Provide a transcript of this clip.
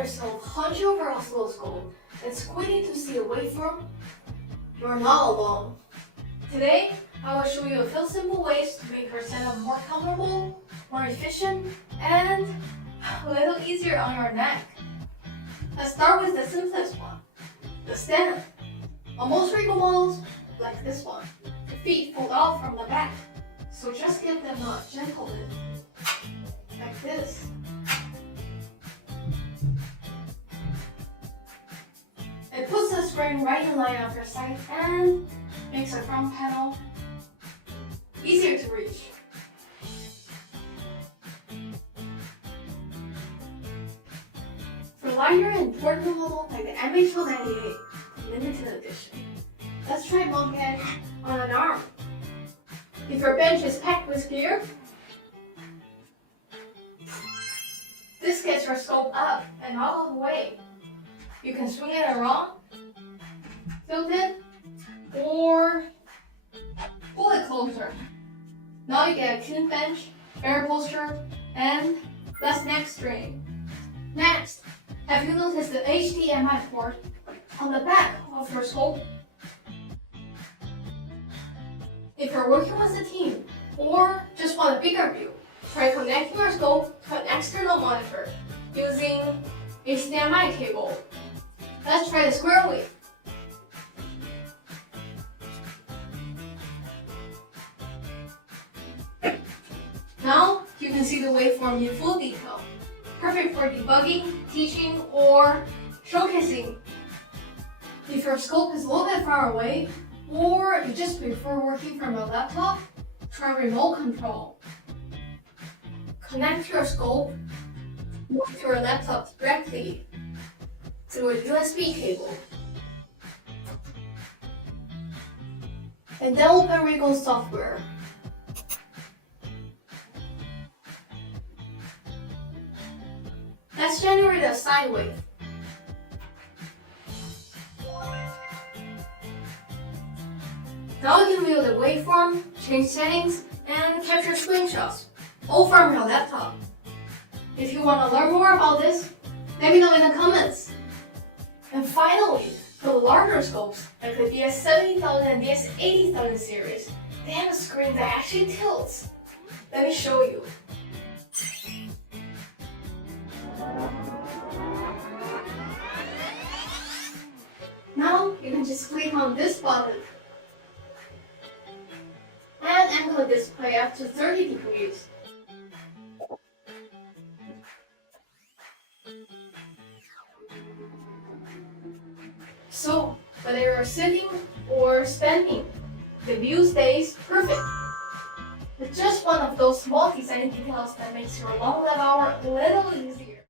yourself hunching over oscilloscope and squinting to see a waveform, you're not alone. Today, I will show you a few simple ways to make your setup more comfortable, more efficient, and a little easier on your neck. Let's start with the simplest one, the stand. On most RIGOL models, like this one, the feet fold out from the back, so just give them a gentle lift, like this. It puts the spring right in line of your side and makes the front panel easier to reach. For lighter and portable models like the MH198 limited edition, let's try mounting it on an arm. If your bench is packed with gear, this gets your scope up and out of the way. You can swing it around, tilt it, or pull it closer. Now you get a clean bench, better posture, and less neck strain. Next, have you noticed the HDMI port on the back of your scope? If you're working with a team or just want a bigger view, try connecting your scope to an external monitor using HDMI cable. Let's try the square wave. Now you can see the waveform in full detail, perfect for debugging, teaching, or showcasing. If your scope is a little bit far away, or you just prefer working from your laptop, try remote control. Connect your scope to your laptop directly through a USB cable. And then open RIGOL software. Let's generate a sine wave. Now you can view the waveform, change settings, and capture screenshots, all from your laptop. If you want to learn more about this, let me know in the comments. And finally, for the larger scopes, like the DS70,000 and DS80,000 series, they have a screen that actually tilts. Let me show you. Now you can just click on this button and angle the display up to 30 degrees. So, whether you're sitting or standing, the view stays perfect. It's just one of those small design details that makes your long live hour a little easier.